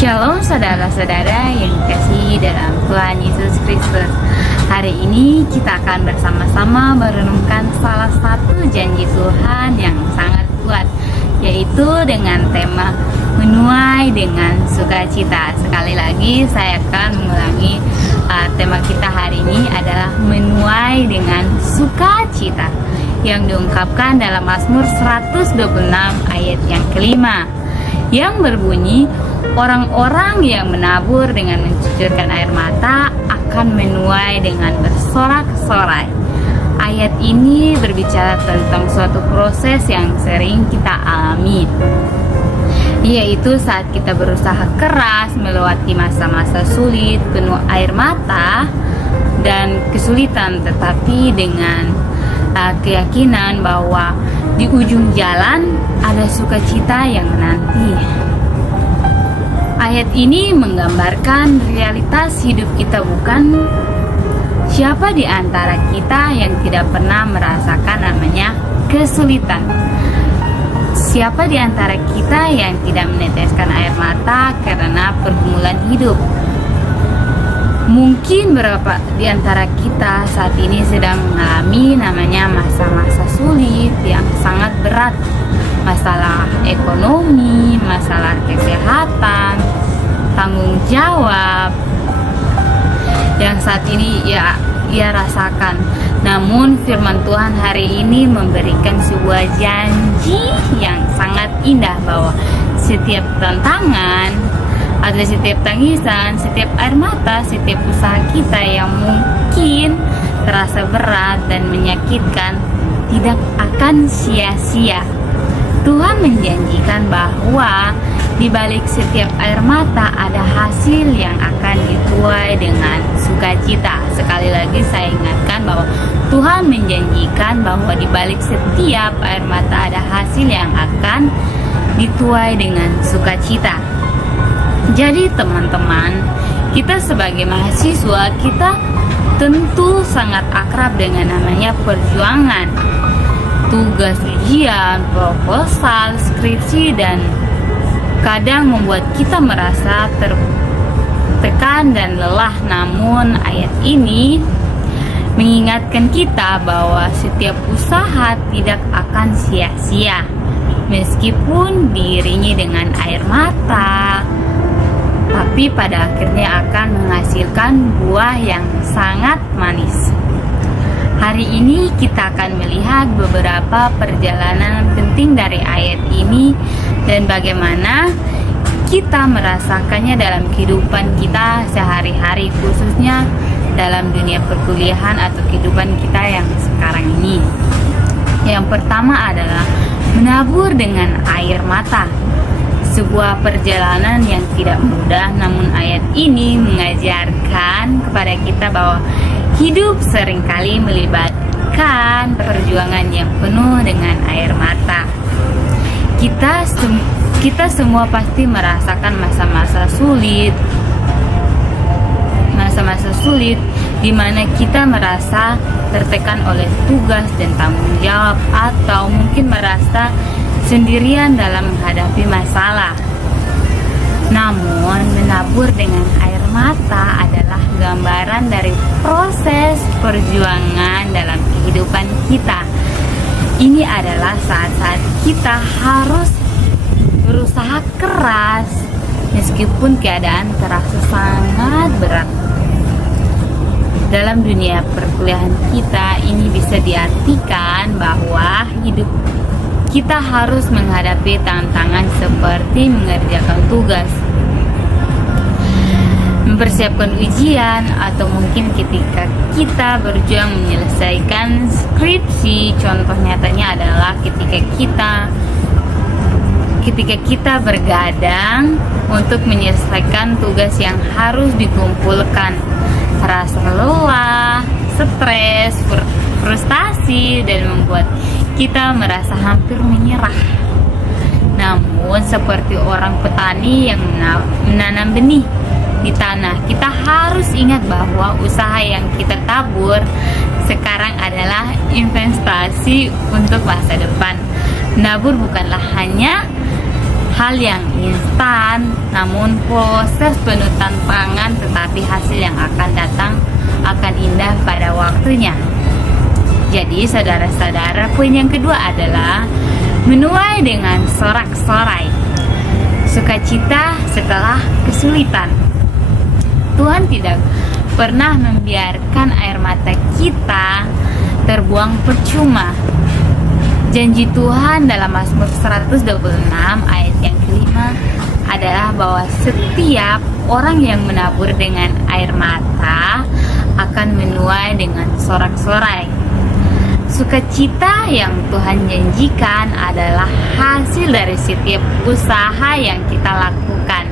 Shalom saudara-saudara yang dikasihi dalam Tuhan Yesus Kristus. Hari ini kita akan bersama-sama merenungkan salah satu janji Tuhan yang sangat kuat, yaitu dengan tema menuai dengan sukacita. Sekali lagi saya akan mengulangi tema kita hari ini adalah menuai dengan sukacita, yang diungkapkan dalam Mazmur 126 ayat yang kelima, yang berbunyi, orang-orang yang menabur dengan mencucurkan air mata akan menuai dengan bersorak-sorai. Ayat ini berbicara tentang suatu proses yang sering kita alami, yaitu saat kita berusaha keras melewati masa-masa sulit, penuh air mata dan kesulitan, tetapi dengan keyakinan bahwa di ujung jalan ada sukacita yang menanti. Ayat ini menggambarkan realitas hidup kita, bukan? Siapa di antara kita yang tidak pernah merasakan namanya kesulitan? Siapa di antara kita yang tidak meneteskan air mata karena pergumulan hidup? Mungkin beberapa di antara kita saat ini sedang mengalami namanya masa-masa sulit yang sangat berat. Masalah ekonomi, masalah kesehatan, tanggung jawab yang saat ini ia rasakan. Namun firman Tuhan hari ini memberikan sebuah janji yang sangat indah, bahwa setiap tantangan, ada setiap tangisan, setiap air mata, setiap usaha kita yang mungkin terasa berat dan menyakitkan tidak akan sia-sia. Tuhan menjanjikan bahwa di balik setiap air mata ada hasil yang akan dituai dengan sukacita. Sekali lagi saya ingatkan bahwa Tuhan menjanjikan bahwa di balik setiap air mata ada hasil yang akan dituai dengan sukacita. Jadi teman-teman, kita sebagai mahasiswa, kita tentu sangat akrab dengan namanya perjuangan, tugas ujian, proposal, skripsi, dan kadang membuat kita merasa tertekan dan lelah. Namun ayat ini mengingatkan kita bahwa setiap usaha tidak akan sia-sia, meskipun diiringi dengan air mata, tapi pada akhirnya akan menghasilkan buah yang sangat manis. Hari ini kita akan melihat beberapa perjalanan penting dari ayat ini dan bagaimana kita merasakannya dalam kehidupan kita sehari-hari, khususnya dalam dunia perkuliahan atau kehidupan kita yang sekarang ini. Yang pertama adalah menabur dengan air mata. Sebuah perjalanan yang tidak mudah, namun ayat ini mengajarkan kepada kita bahwa hidup seringkali melibatkan perjuangan yang penuh dengan air mata. Kita semua pasti merasakan masa-masa sulit di mana kita merasa tertekan oleh tugas dan tanggung jawab, atau mungkin merasa sendirian dalam menghadapi masalah. Namun menabur dengan air mata adalah gambaran dari proses perjuangan dalam kehidupan kita. Ini adalah saat-saat kita harus berusaha keras meskipun keadaan terasa sangat berat. Dalam dunia perkuliahan kita, ini bisa diartikan bahwa hidup kita harus menghadapi tantangan seperti mengerjakan tugas, mempersiapkan ujian, atau mungkin ketika kita berjuang menyelesaikan skripsi. Contoh nyatanya adalah ketika kita bergadang untuk menyelesaikan tugas yang harus dikumpulkan. Rasa lelah, stres, frustasi, dan membuat kita merasa hampir menyerah. Namun seperti orang petani yang menanam benih di tanah, kita harus ingat bahwa usaha yang kita tabur sekarang adalah investasi untuk masa depan. Menabur bukanlah hanya hal yang instan, namun proses penuh tantangan, tetapi hasil yang akan datang akan indah pada waktunya. Jadi saudara-saudara, poin yang kedua adalah menuai dengan sorak-sorai, sukacita setelah kesulitan. Tuhan tidak pernah membiarkan air mata kita terbuang percuma. Janji Tuhan dalam Mazmur 126 ayat yang kelima adalah bahwa setiap orang yang menabur dengan air mata akan menuai dengan sorak-sorai. Sukacita yang Tuhan janjikan adalah hasil dari setiap usaha yang kita lakukan.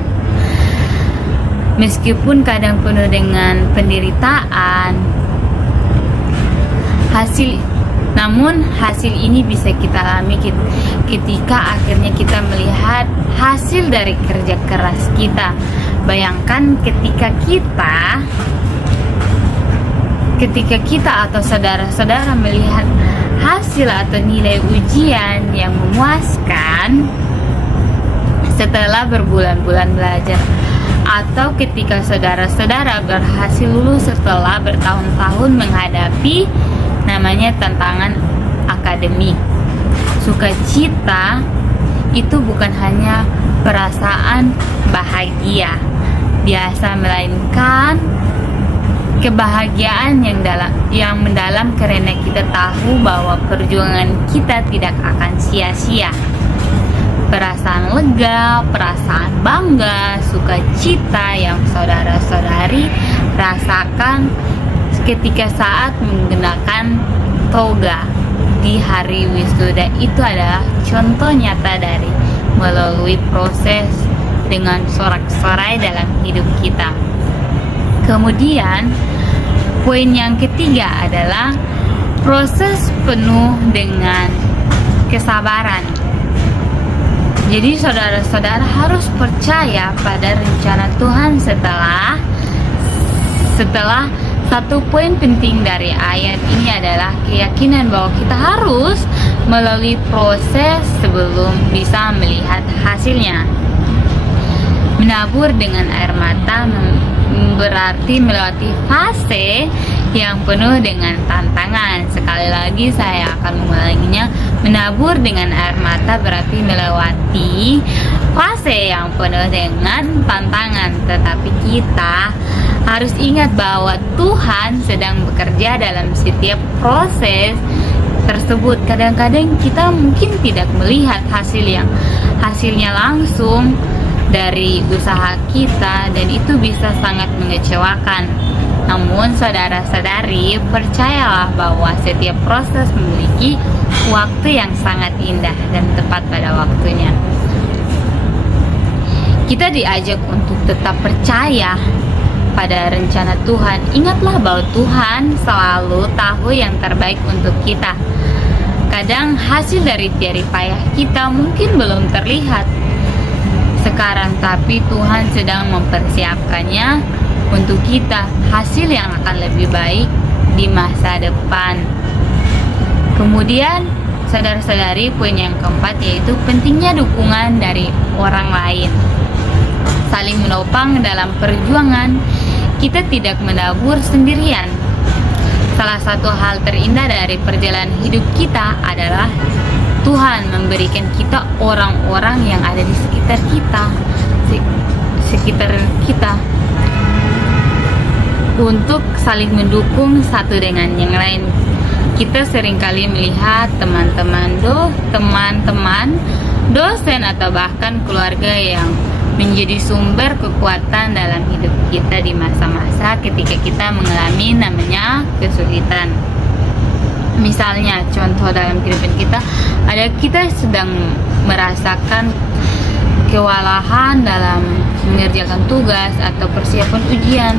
Meskipun kadang penuh dengan penderitaan, namun hasil ini bisa kita alami ketika akhirnya kita melihat hasil dari kerja keras kita. Bayangkan ketika kita atau saudara-saudara melihat hasil atau nilai ujian yang memuaskan setelah berbulan-bulan belajar, atau ketika saudara-saudara berhasil lulus setelah bertahun-tahun menghadapi namanya tantangan akademik. Sukacita itu bukan hanya perasaan bahagia biasa, melainkan kebahagiaan yang mendalam karena kita tahu bahwa perjuangan kita tidak akan sia-sia. Perasaan lega, perasaan bangga, sukacita yang saudara-saudari rasakan ketika saat menggunakan toga di hari wisuda itu adalah contoh nyata dari melalui proses dengan sorak-sorai dalam hidup kita. Kemudian poin yang ketiga adalah proses penuh dengan kesabaran. Jadi saudara-saudara harus percaya pada rencana Tuhan. Setelah satu poin penting dari ayat ini adalah keyakinan bahwa kita harus melalui proses sebelum bisa melihat hasilnya. Menabur dengan air mata berarti melewati fase yang penuh dengan tantangan. Sekali lagi saya akan mengulanginya. Menabur dengan air mata berarti melewati fase yang penuh dengan tantangan. Tetapi kita harus ingat bahwa Tuhan sedang bekerja dalam setiap proses tersebut. Kadang-kadang kita mungkin tidak melihat hasilnya langsung dari usaha kita, dan itu bisa sangat mengecewakan. Namun saudara-saudari, percayalah bahwa setiap proses memiliki waktu yang sangat indah dan tepat pada waktunya. Kita diajak untuk tetap percaya pada rencana Tuhan. Ingatlah bahwa Tuhan selalu tahu yang terbaik untuk kita. Kadang hasil dari jerih payah kita mungkin belum terlihat sekarang, tapi Tuhan sedang mempersiapkannya untuk kita, hasil yang akan lebih baik di masa depan. Kemudian saudara-saudari, poin yang keempat yaitu pentingnya dukungan dari orang lain. Saling menopang dalam perjuangan. Kita tidak menabur sendirian. Salah satu hal terindah dari perjalanan hidup kita adalah Tuhan memberikan kita orang-orang yang ada di sekitar kita untuk saling mendukung satu dengan yang lain. Kita seringkali melihat teman-teman, dosen atau bahkan keluarga yang menjadi sumber kekuatan dalam hidup kita di masa-masa ketika kita mengalami namanya kesulitan. Misalnya contoh dalam kehidupan kita, kita sedang merasakan kewalahan dalam mengerjakan tugas atau persiapan ujian.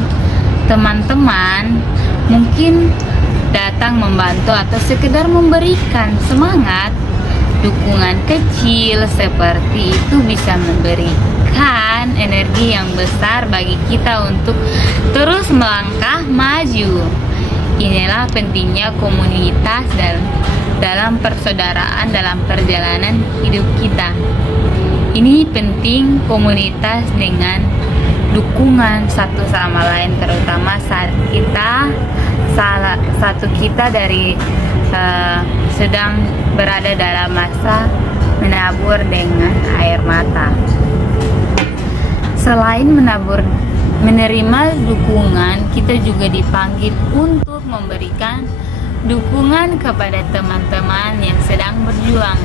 Teman-teman mungkin datang membantu atau sekedar memberikan semangat. Dukungan kecil seperti itu bisa memberikan energi yang besar bagi kita untuk terus melangkah maju. Inilah pentingnya komunitas dalam persaudaraan dalam perjalanan hidup kita. Ini penting komunitas dengan dukungan satu sama lain, terutama saat salah satu kita dari sedang berada dalam masa menabur dengan air mata. Selain menerima dukungan, kita juga dipanggil untuk memberikan dukungan kepada teman-teman yang sedang berjuang.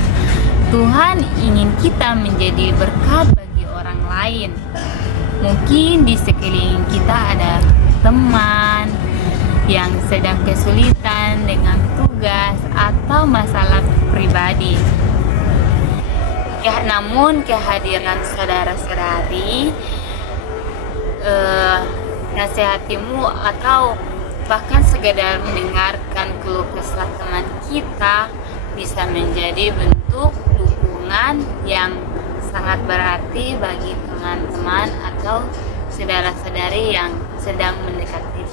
Tuhan ingin kita menjadi berkat bagi orang lain. Mungkin di sekeliling kita ada teman yang sedang kesulitan dengan tugas atau masalah pribadi. Ya, namun kehadiran saudara-saudari, nasihatimu atau bahkan sekedar mendengarkan keluh kesah teman kita bisa menjadi bentuk dukungan yang sangat berarti bagi teman-teman atau saudara-saudari yang sedang mendekati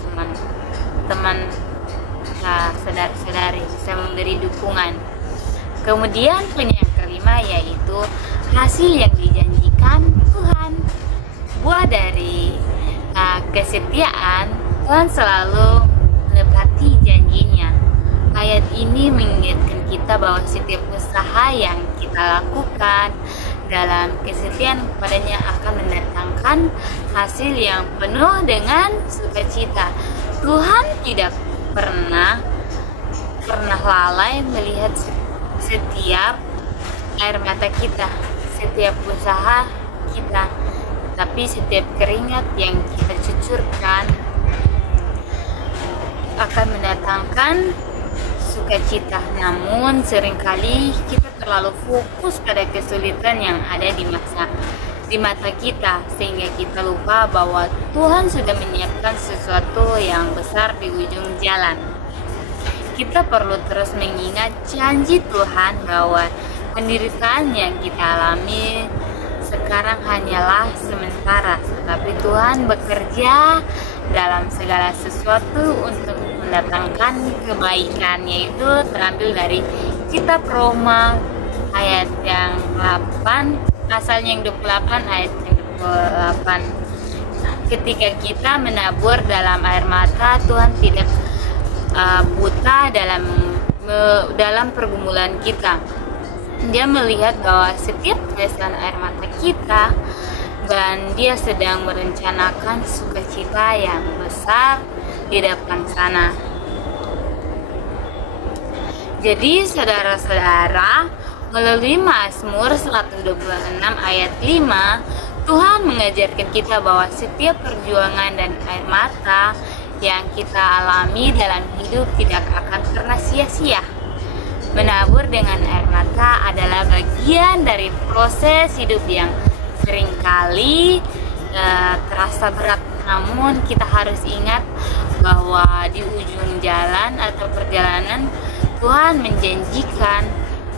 teman saudara-saudari, bisa memberi dukungan. Kemudian yang kelima yaitu hasil yang dijanjikan Tuhan. Buah dari kesetiaan, Tuhan selalu menepati janjinya. Ayat ini mengingatkan kita bahwa setiap usaha yang kita lakukan dalam kesetiaan kepadanya akan mendatangkan hasil yang penuh dengan sukacita. Tuhan tidak pernah lalai melihat setiap air mata kita, setiap usaha kita, tapi setiap keringat yang kita cucurkan akan mendatangkan sukacita. Namun seringkali kita terlalu fokus pada kesulitan yang ada di mata kita, sehingga kita lupa bahwa Tuhan sudah menyiapkan sesuatu yang besar di ujung jalan. Kita perlu terus mengingat janji Tuhan bahwa penderitaan yang kita alami sekarang hanyalah sementara, tetapi Tuhan bekerja dalam segala sesuatu untuk mendatangkan kebaikan, yaitu terambil dari kitab Roma ayat yang 8, pasalnya yang 28 ayat yang 28. Ketika kita menabur dalam air mata, Tuhan tidak buta dalam pergumulan kita. Dia melihat bahwa setiap tetesan air mata kita, dan Dia sedang merencanakan sukacita yang besar di depan sana. Jadi saudara-saudara, melalui Mazmur 126 ayat 5, Tuhan mengajarkan kita bahwa setiap perjuangan dan air mata yang kita alami dalam hidup tidak akan pernah sia-sia. Menabur dengan air mata adalah bagian dari proses hidup yang seringkali terasa berat. Namun kita harus ingat bahwa di ujung jalan atau perjalanan, Tuhan menjanjikan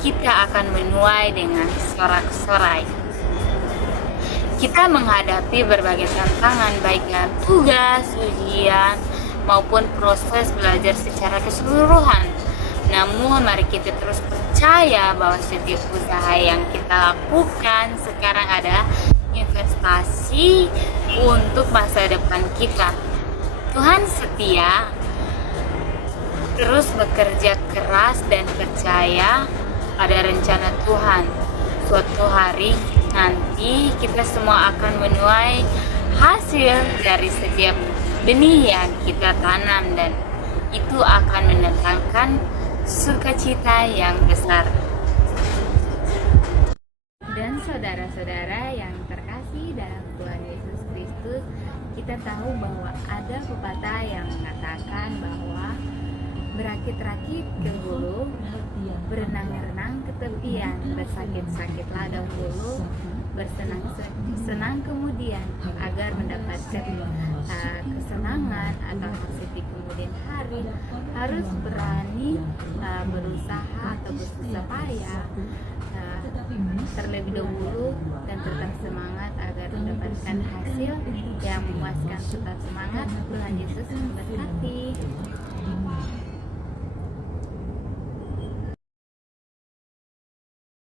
kita akan menuai dengan sorak-sorai. Kita menghadapi berbagai tantangan, baik dalam tugas, ujian, maupun proses belajar secara keseluruhan. Namun mari kita terus percaya bahwa setiap usaha yang kita lakukan sekarang adalah investasi untuk masa depan kita. Tuhan setia, terus bekerja keras dan percaya pada rencana Tuhan. Suatu hari nanti kita semua akan menuai hasil dari setiap benih yang kita tanam, dan itu akan mendatangkan sukacita yang besar. Dan saudara-saudara yang terkasih dalam Tuhan Yesus Kristus, kita tahu bahwa ada pepatah yang mengatakan bahwa berakit-rakit ke hulu, berenang-renang ke tepian, bersakit-sakitlah dahulu, bersenang-senang kemudian, agar mendapatkan kesenangan atau hasil di kemudian hari. Harus berani berusaha atau bersusah payah terlebih dahulu dan tetap semangat agar mendapatkan hasil yang memuaskan. Tetap semangat, Tuhan Yesus memberkati.